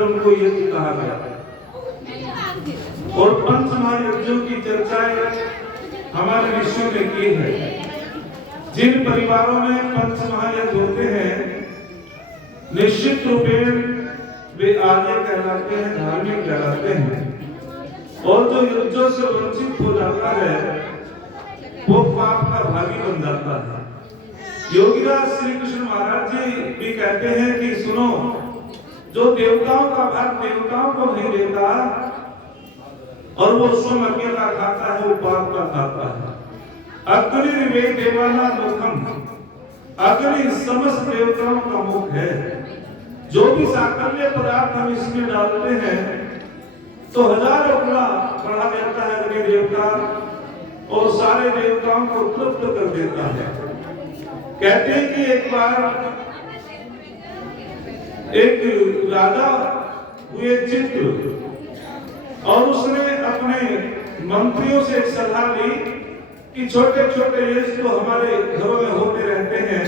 को यज्ञ कहा गया और पंच महायज्ञों की चर्चाएं हमारे ऋषियों ने की है। जिन परिवारों में पंच महायज्ञ होते हैं निश्चित रूपेण वे आर्य कहलाते हैं, धार्मिक कहलाते हैं, और जो यज्ञों से वंचित हो जाता है वो पाप का भागी बन जाता है। योगीराज श्री कृष्ण महाराज जी भी कहते हैं कि सुनो, जो देवताओं का भाग देवताओं को नहीं देता और वो स्वयं अकेला खाता है वो पाप का खाता है। अग्नि वे देवाना मुखम, अग्नि समस्त देवताओं का मुख है। जो भी साकल्य पदार्थ हम इसमें डालते हैं तो हजारों गुना बढ़ा देता है अग्नि देवता और सारे देवताओं को तृप्त कर देता है। कहते हैं कि एक बार एक राजा हुए चित्र और उसने अपने मंत्रियों से सलाह ली कि छोटे छोटे यज्ञ तो हमारे घरों में होते रहते हैं,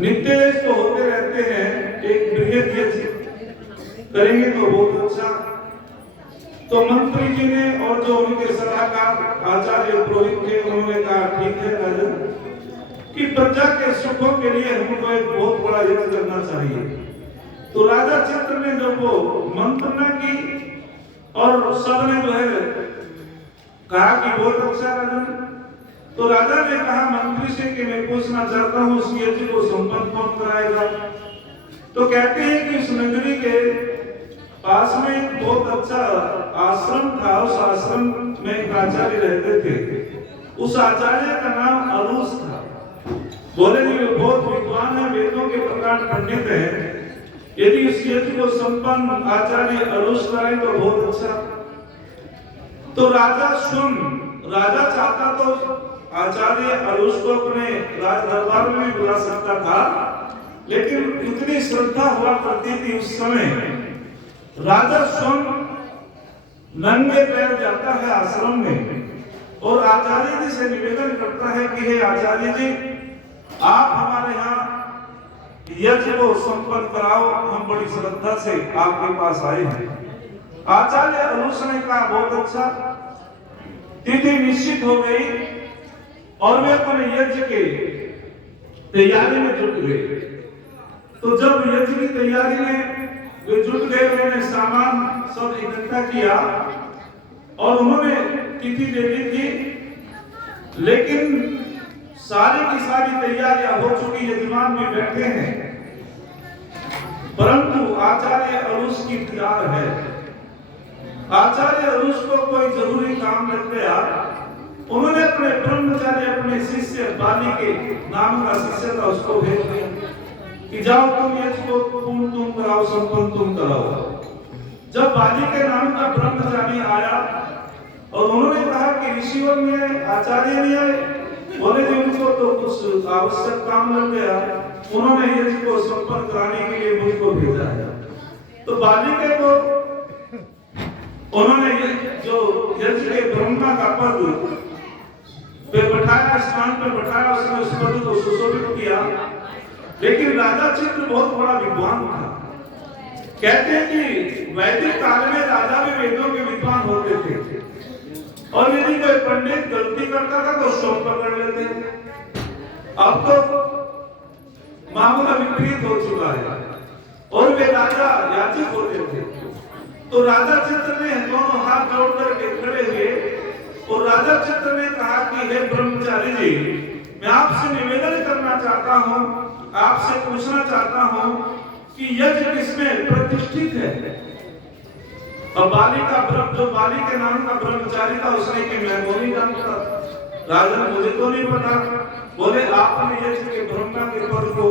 नित्य यज्ञ तो होते रहते हैं, एक बृहद यज्ञ करेंगे तो बहुत अच्छा। तो मंत्री जी ने और जो उनके सलाहकार आचार्य पुरोहित थे उन्होंने कहा ठीक है राजन, कि प्रजा के सुखों के लिए हमको एक बहुत बड़ा यज्ञ करना चाहिए। तो राजा चित्र ने जब वो मंत्रणा की और सबने जो है कहा कि बहुत अच्छा राजन, तो राजा ने कहा मंत्री से कि मैं पूछना चाहता हूँ उस यज्ञ को संपन्न कौन कराएगा। तो कहते हैं कि उस नगरी के पास में एक बहुत अच्छा आश्रम था, उस आश्रम में एक आचार्य रहते थे। उस आचार्य का नाम अलूस था। बोले जी बहुत विद्वान है, वेदों के प्रकांड पंडित है, यदि इस यज्ञ को संपन्न आचार्य अलूस कराए तो बहुत अच्छा। तो राजा चाहता तो आचार्य अलूस को अपने राज दरबार में भी बुला सकता था, लेकिन इतनी श्रद्धा हुआ करती थी उस समय, राजा स्वयं नंगे पैर जाता है आश्रम में और आचार्य जी से निवेदन करता है कि हे आचार्य जी, आप हमारे यहाँ यज्ञ को संपन्न कराओ, हम बड़ी श्रद्धा से आपके पास आए हैं। आचार्य अलूस ने कहा बहुत अच्छा। तिथि निश्चित हो गई और वे अपने यज्ञ के तैयारी में जुट गए। तो जब यज्ञ की तैयारी में वे जुट गए, उन्होंने सामान सब इकट्ठा किया और उन्होंने तिथि दे दी थी, लेकिन सारी की सारी तैयारियां हो चुकी, यजमान भी बैठे हैं, परंतु आचार्य अलूस की इंतजार है। आचार्य अलूस को कोई जरूरी काम लग गया। उन्होंने अपने ब्रह्मचारी अपने शिष्य बाली के नाम का शिष्य था उसको भेज दिया कि जाओ तुम यज्ञ को पूर्ण तुम कराओ, संपन्न तुम कराओ। जब बाली के नाम का ब्रह्मचारी आया और उन्होंने कहा कि ऋषियों ने आचार्य नहीं आए, बोले जी उनको तो कुछ आवश्यक काम लग गया, उन्होंने यज्ञ को संपन्न कराने के लिए मुझको भेजा है। तो बालिका को उन्होंने जो यज्ञ के ब्रह्मा का पद पे बैठाया, स्थान पे बैठाया, उसने उस पद को सुशोभित किया। लेकिन राजा चित्र बहुत बड़ा विद्वान था। कहते हैं कि वैदिक काल में राजा भी वेदों के विद्वान होते थे और यदि कोई पंडित गलती करता था तो शोक पकड़ लेते। अब तो मामला विपरीत हो चुका है और वे राजा याचिक होते थे। तो राजा चित्र ने दोनों हाथ जोड़ करके खड़े हुए और राजा चित्र ने कहा कि हे ब्रह्मचारी जी, मैं आपसे निवेदन करना चाहता हूँ, आपसे पूछना चाहता हूँ कि यज्ञ किसमें प्रतिष्ठित है। और बाली का ब्रह्म जो बाली के नाम का ब्रह्मचारी था उसने कि मैं वो नहीं जानता, राजन मुझे तो नहीं पता। बोले आपने यज्ञ के ब्रह्मा के पद को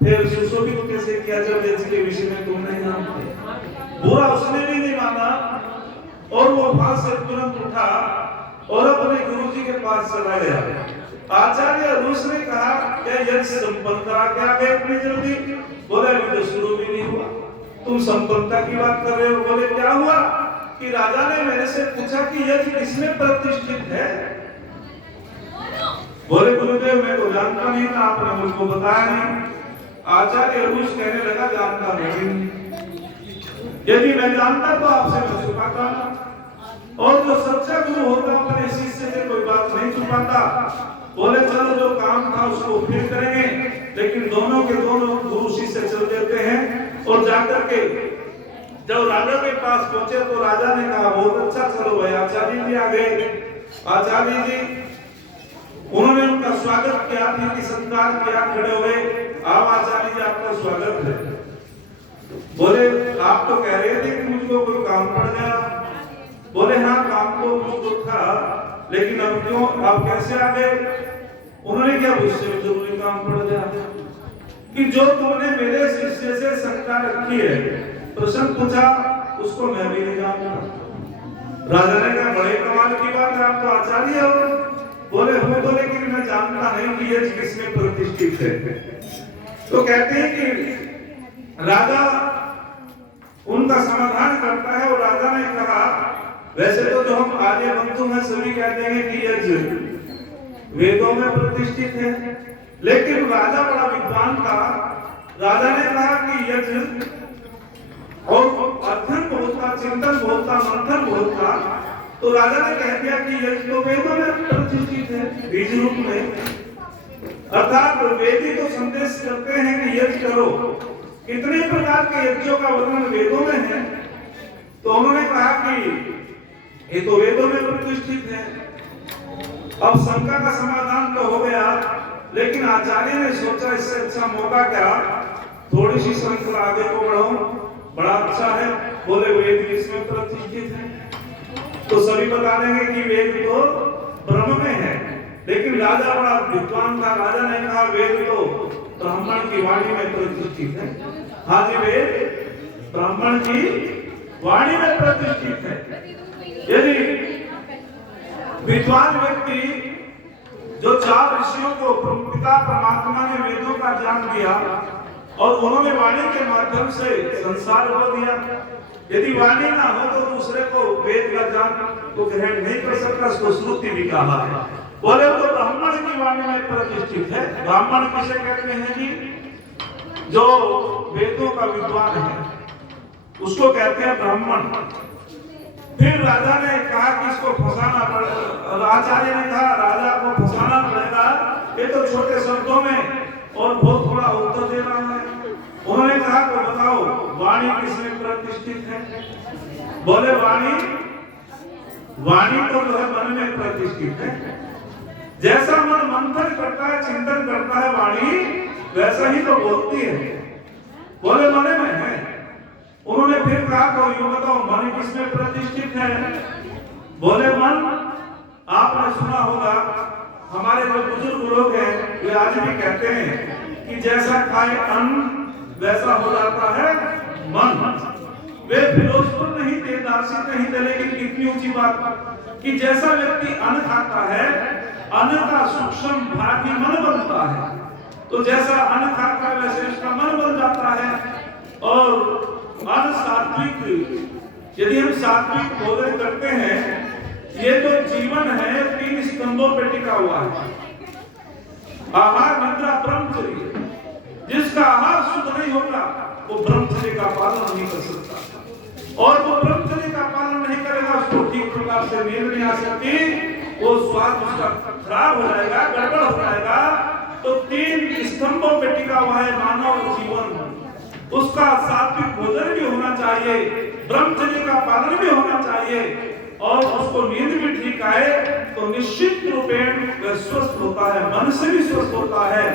फिर सुशोभित कैसे किया जब यज्ञ के विषय में तुम नहीं जानते। बुरा उसने भी नहीं माना और वो वहां से तुरंत उठा और अपने गुरुजी के पास चला गया। आचार्य अलूस ने कहा क्या यज्ञ संपन्न करा के आ गए इतनी जल्दी? बोले अभी तो शुरू भी नहीं हुआ, तुम संपन्नता की बात कर रहे हो। बोले क्या हुआ कि राजा ने मेरे से पूछा कि यज्ञ किसमें प्रतिष्ठित है। बोले गुरुदेव मैं तो जानता नहीं था, आपने मुझको बताया नहीं। आचार्य अलूस कहने लगा जानता नहीं। यदि मैं जानता तो आपसे मैं छुपाता, और जो सच्चा गुरु होता अपने शिष्य से कोई बात नहीं छुपाता। बोले चलो जो काम था उसको फिर करेंगे, लेकिन दोनों के दोनों गुरु शिष्य चल देते हैं। और जाकर के जब राजा के पास पहुंचे तो राजा ने कहा बहुत अच्छा, चलो भाई आचार्य जी आ गए। आचार्य जी उन्होंने उनका स्वागत किया, अतिथि सत्कार किया, खड़े हुए, आप आचार्य जी आपका स्वागत है। बोले आप तो कह रहे थे कि मुझको कोई काम पड़ गया। बोले हाँ काम तो मुझको था, लेकिन अब क्यों, आप कैसे आ गए? उन्होंने क्या मुझसे जरूरी काम पड़ गया कि जो तुमने मेरे शिष्य से शंका रखी है, प्रश्न पूछा, उसको मैं भी नहीं जानता। राजा ने कहा बड़े कमाल की बात है, आप तो आचार्य हो। बोले हमें, बोले कि मैं जानता नहीं कि ये किसमें प्रतिष्ठित है। तो कहते हैं कि राजा उनका समाधान करता है, और राजा ने कहा वैसे तो जो हम आर्य बंधु हैं सभी कहते हैं कि यज्ञ वेदों में प्रतिष्ठित है, लेकिन राजा बड़ा विद्वान था। राजा ने कहा कि यज्ञ और अध्ययन बहुत था, चिंतन बहुत था, मंथन बहुत था। तो राजा ने कह दिया कि यज्ञ तो वेदों में प्रतिष्ठित है बीज रूप में, अर्थात वेदी तो संदेश करते हैं कि यज्ञ करो। कितने प्रकार के यज्ञों का वर्णन वेदों में है, तो उन्होंने कहा कि ये तो वेदों में प्रतिष्ठित है। अब शंका का समाधान तो हो गया, लेकिन आचार्य ने सोचा इससे अच्छा मौका क्या, थोड़ी सी श्रृंखला आगे को बढ़ाऊं, बड़ा अच्छा है। बोले वेद किसमें प्रतिष्ठित है? तो सभी बता देंगे कि वेद तो ब्रह्म में है, लेकिन राजा बड़ा विद्वान था। राजा ने कहा वेद तो ब्राह्मण की वाणी में प्रतिष्ठित है। हाँ जी, वेद ब्राह्मण की वाणी में प्रतिष्ठित है। यदि विद्वान व्यक्ति जो 4 ऋषियों को पिता परमात्मा ने वेदों का ज्ञान दिया और उन्होंने वाणी के माध्यम से संसार को दिया, यदि वाणी ना हो तो दूसरे को वेद का ज्ञान को ग्रहण नहीं कर सकता, उसको श्रुति भी कहा है। बोले तो ब्राह्मण की वाणी में प्रतिष्ठित है। ब्राह्मण किसे कहते हैं जी? जो वेदों का विद्वान है उसको कहते हैं ब्राह्मण। फिर राजा ने कहा कि इसको फंसाना पड़ेगा। आचार्य ने कहा राजा को फंसाना पड़ेगा, ये तो छोटे शब्दों में और बहुत थोड़ा उत्तर दे रहा है। उन्होंने कहा तो बताओ वाणी किसमें प्रतिष्ठित है? बोले वाणी तो जो है मन में प्रतिष्ठित है। जैसा मन मंथन करता है, चिंतन करता है, वाणी वैसा ही तो बोलती है। बोले मन में है। उन्होंने फिर कहा तो यूं बताओ मन किसमें प्रतिष्ठित है? बोले मन, आपने सुना होगा हमारे जो बुजुर्ग लोग हैं वे आज भी कहते हैं कि जैसा खाए अन्न वैसा हो जाता है मन। वे फिलोसफर नहीं थे, दार्शनिक नहीं थे, लेकिन कितनी ऊंची बात कि जैसा व्यक्ति अन्न खाता है, अन्न का सूक्ष्म भाग ही मन बनता है। तो जैसा अन्न खाता है वैसे उसका मन बन जाता है। और अन्न सात्विक, यदि हम सात्विक भोजन करते हैं, ये जो जीवन है 3 स्तंभों पे टिका हुआ है। आहार, निद्रा, ब्रह्मचर्य। जिसका आहार शुद्ध नहीं होगा वो ब्रह्मचर्य का पालन नहीं कर सकता, और वो ब्रह्मचर्य का पालन नहीं करेगा उसको ठीक प्रकार से नींद नहीं आ सकती, वो स्वाद उसका खराब हो जाएगा, गड़बड़ हो जाएगा। तो 3 स्तंभों पे टिका हुआ है मानव जीवन। उसका सात्विक भोजन भी होना चाहिए, ब्रह्मचर्य का पालन भी होना चाहिए, और उसको नींद भी ठीक आए तो निश्चित रूपेण वह स्वस्थ होता है, मन से भी स्वस्थ होता है,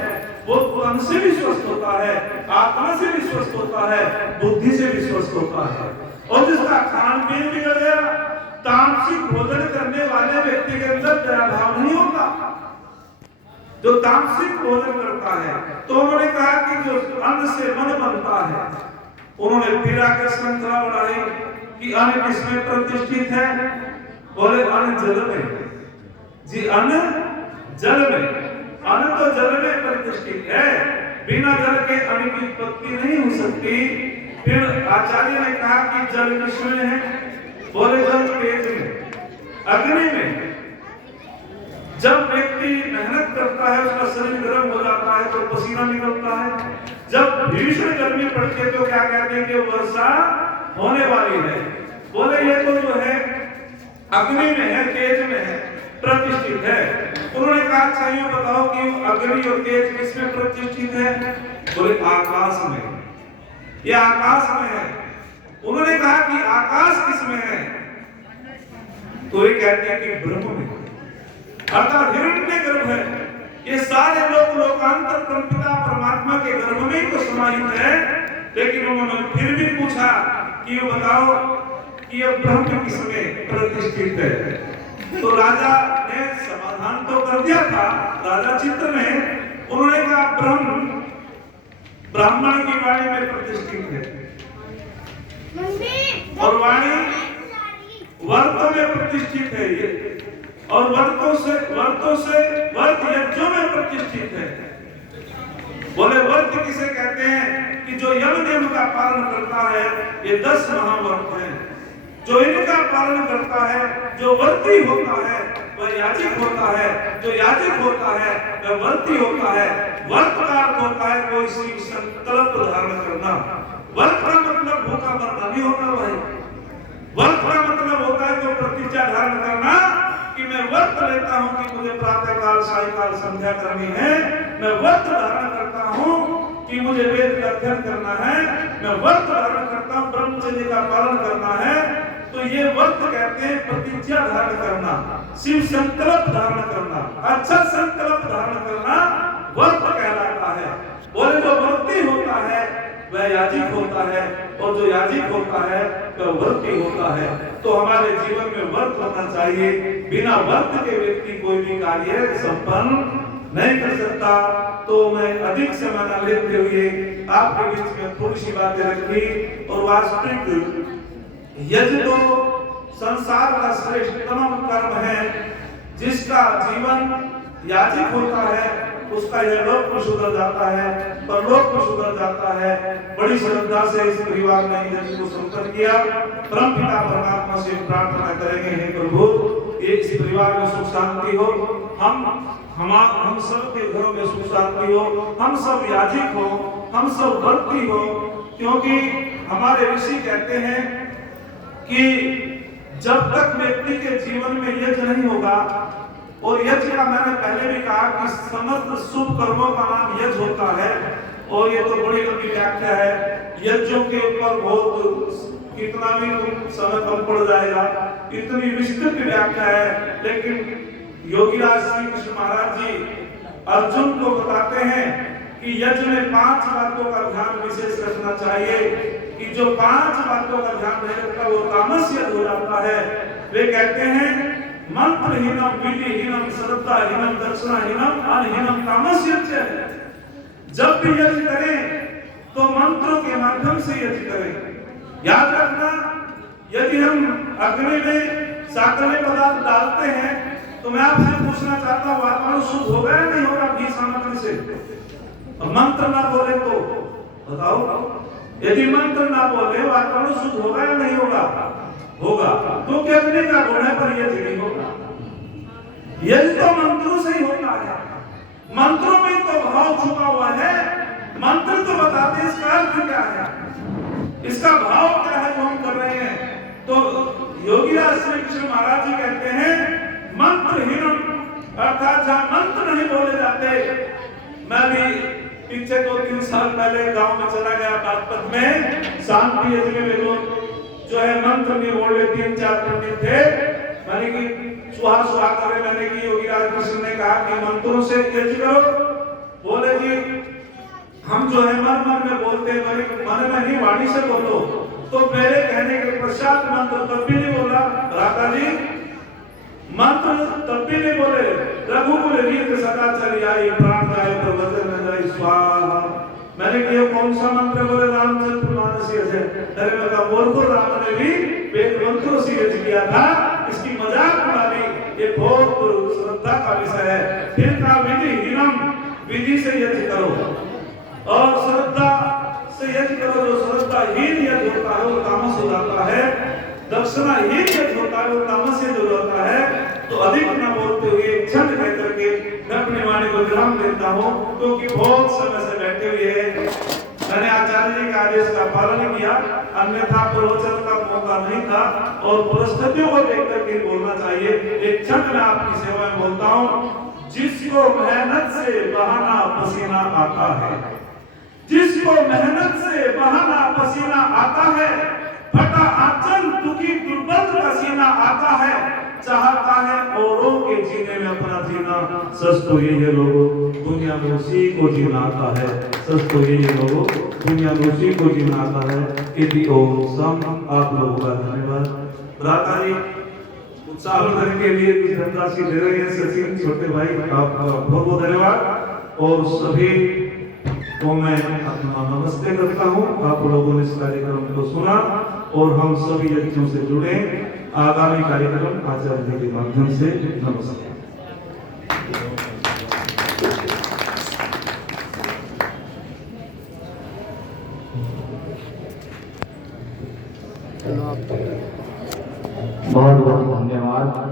वो तन से भी स्वस्थ होता है, आत्मा से भी स्वस्थ होता है, बुद्धि से भी स्वस्थ होता है। और जिसका खान पीन बिगड़ गया, तामसिक भोजन करने वाले व्यक्ति के अंदर दया भाव नहीं होता, जो तामसिक भोजन करता है। तो उन्होंने कहा कि जो अन्न से मन बनता है, उन्होंने फिर आकर श्रृंखला बढ़ाई कि अन्न किसमें प्रतिष्ठित है? बोले अन्न जल में। जी अन्न जल में, अन्न तो जल में प्रतिष्ठित है, बिना जल के अन्न की उत्पत्ति नहीं हो सकती। फिर आचार्य ने कहा कि जल किसमें है? बोले जल तेज में, अग्नि में। जब व्यक्ति मेहनत करता है उसका शरीर गर्म हो जाता है तो पसीना निकलता है। जब भीषण गर्मी पड़ती है तो क्या कहते हैं कि वर्षा होने वाली है। बोले ये तो जो है अग्नि में है, तेज में है, प्रतिष्ठित है। उन्होंने कहा अच्छा ये बताओ कि अग्नि और तेज किसमें प्रतिष्ठित है? बोले आकाश में। ये आकाश में है। उन्होंने कहा कि आकाश किसमें है? तो ये कहते हैं कि ब्रह्म में, अर्थात हिरण्य गर्भ है। ये सारे लोग लोकांतर परमपिता परमात्मा के गर्भ में ही तो समाहित है। लेकिन उन्होंने फिर भी पूछा कि ये बताओ कि ये ब्रह्म किसमें प्रतिष्ठित है? तो राजा ने समाधान तो कर दिया था, राजा चित्र में। उन्होंने कहा ब्रह्म ब्राह्मण की वाणी में प्रतिष्ठित है और वाणी वर्तों में प्रतिष्ठित है ये, और वर्तों से वर्त यज्ञों में प्रतिष्ठित है। बोले वर्त किसे कहते हैं? कि जो यम नियम का पालन करता है, ये 10 महावर्त हैं। जो इनका पालन करता है, जो वर्ती होता है वह याजिक होता है, जो याजिक होता है वह वर्ती होता है। वर्त का अर्थ होता है कोई शिव संकल्प धारण करना। वर्त का मतलब भूखा मरना नहीं होता भाई। वर्त का मतलब होता है कोई प्रतिज्ञा धारण करना कि मैं वर्त लेता हूं कि मुझे प्रातः काल सायंकाल संध्या करनी है। मैं वर्त धारण करता हूं कि मुझे वेद का अध्ययन करना है। मैं वर्त धारण करता हूं ब्रह्मचर्य का पालन करना है। तो ये वर्त कहते हैं प्रतिज्ञा धारण करना, शिव संकल्प धारण करना, अच्छा संकल्प धारण करना वर्त कहलाता है। बोले जो वर्ती होता है वह याजिक होता है, और जो याजिक होता है वह वर्ती होता है। तो हमारे जीवन में वर्त होना चाहिए। बिना वर्त के व्यक्ति कोई भी कार्य संपन्न नहीं कर सकता। तो मैं अधिक समय न लेते हुए आपके बीच में थोड़ी सी बातें रखी। और वास्तविक यज्ञ तो संसार का श्रेष्ठतम कर्म है। जिसका जीवन याजिक होता है उसका यह लोक में सुधर जाता है, परलोक में सुधर जाता है। बड़ी श्रद्धा से इस परिवार ने यज्ञ को संपन्न किया। परमपिता परमात्मा से प्रार्थना करेंगे, हे प्रभु ये इस परिवार में सुख शांति हो, हम सब के घरों में सुख शांति हो, हम सब याजिक हो, हम सब वर्ती हो। क्योंकि हमारे ऋषि कहते हैं कि जब तक व्यक्ति के जीवन में यज्ञ नहीं होगा, और यज्ञ का मैंने पहले भी कहा कि समस्त शुभ कर्मों का नाम यज्ञ होता है। और ये तो बड़ी लंबी व्याख्या है, यज्ञों के ऊपर बहुत कितना भी समय कम पड़ जाएगा, इतनी विस्तृत व्याख्या है। लेकिन योगीराज श्री कृष्ण महाराज जी अर्जुन को बताते हैं कि यज्ञ में 5 बातों का ध्यान विशेष रखना चाहिए। कि जो 5 बातों का ध्यान नहीं रखता वो तामस यज्ञ हो जाता है। वे कहते हैं मंत्रहीनम विधिहीनम श्रद्धाहीनम दक्षिणाहीनम अनहीनम तामस यज्ञ है। जब भी यज्ञ करें तो मंत्रों के माध्यम से यज्ञ करें। याद रखना, यदि हम अग्नि में साकल्य पदार्थ डालते हैं तो मैं आपसे पूछना चाहता हूँ वातावरण शुद्ध होगा या नहीं होगा घी सामग्री से? मंत्र ना बोले तो बताओ, यदि मंत्र ना बोले वातावरण शुद्ध होगा या नहीं होगा? होगा। तो क्या अग्नि का गुण है पर यज्ञ नहीं होगा? यज्ञ तो मंत्रों से ही होता है। मंत्रों में तो भाव छुपा हुआ है। मंत्र तो बताते इसका अर्थ क्या है, इसका भाव क्या है जो हम कर रहे हैं। तो योगीराज श्री कृष्ण महाराज जी कहते हैं मंत्रहीनम, अर्थात जहां मंत्र नहीं बोले जाते। मैं भी पीछे 2-3 साल पहले गांव में चला गया बागपत में, शांति यज्ञ में लोग जो है मंत्र नहीं बोले, 3-4 पंडित थे। मैंने की सुहा करे, मैंने की योगीराज कृष्ण ने कहा कि मंत्रों से यज्ञ करो। बोले जी हम जो है मन में बोलते हैं, मन में नहीं वाणी से बोलो। तो मेरे कहने के पश्चात मंत्र तब भी नहीं बोला राधा जी, मंत्र तब भी नहीं बोले। रघुकुल रीत सदा चली आई, प्राण जाए तो वचन न जाए स्वाहा। मैंने कहा कौन सा मंत्र बोले? रामचंद्र मानस यज्ञ। अरे मैं कहा बोल तो राम ने भी वेद मंत्रों से यज्ञ किया था, इसकी मजाक उड़ा ली। ये बहुत श्रद्धा का विषय है। फिर कहा विधिहीनम, विधि से यज्ञ करो और श्रद्धा से यज्ञ करो। जो श्रद्धाहीन यज्ञ होता है वो तामस हो जाता है, दक्षिणाहीन यज्ञ होता है वो तामस यज्ञ हो जाता है। तो अधिक न बोलते हुए क्षण कह करके मैं अपनी वाणी को विराम देता हूँ, क्योंकि बहुत समय से बैठे हुए हैं। मैंने आचार्य जी के आदेश का पालन किया। अन्यथा प्रवचन का मौका नहीं था और परिस्थितियों को देख करके बोलना चाहिए। एक क्षण में आपकी सेवा में बोलता हूँ, जिसको मेहनत से बहाना पसीना आता है, जिसको मेहनत से बहाना पसीना आता है, फटा आंचल दुखी दुर्बल पसीना आता है, चाहता है औरों के जीने में अपना जीना, सच तो ये लोगों दुनिया में उसी को जीना आता है, सच तो ये लोगों दुनिया में उसी को जीना आता है। यदि ओम सम आप लोगों का धन्यवाद। भ्राता जी उत्साह के लिए कुछ धनराशि दे रहे हैं, सचिन छोटे भाई आपका बहुत बहुत धन्यवाद। और सभी को मैं अपना नमस्ते करता हूँ। आप लोगों ने इस कार्यक्रम को सुना और हम सभी यज्ञों से जुड़े। आगामी कार्यक्रम आचार्य जी के माध्यम से। नमस्कार। बहुत बहुत धन्यवाद।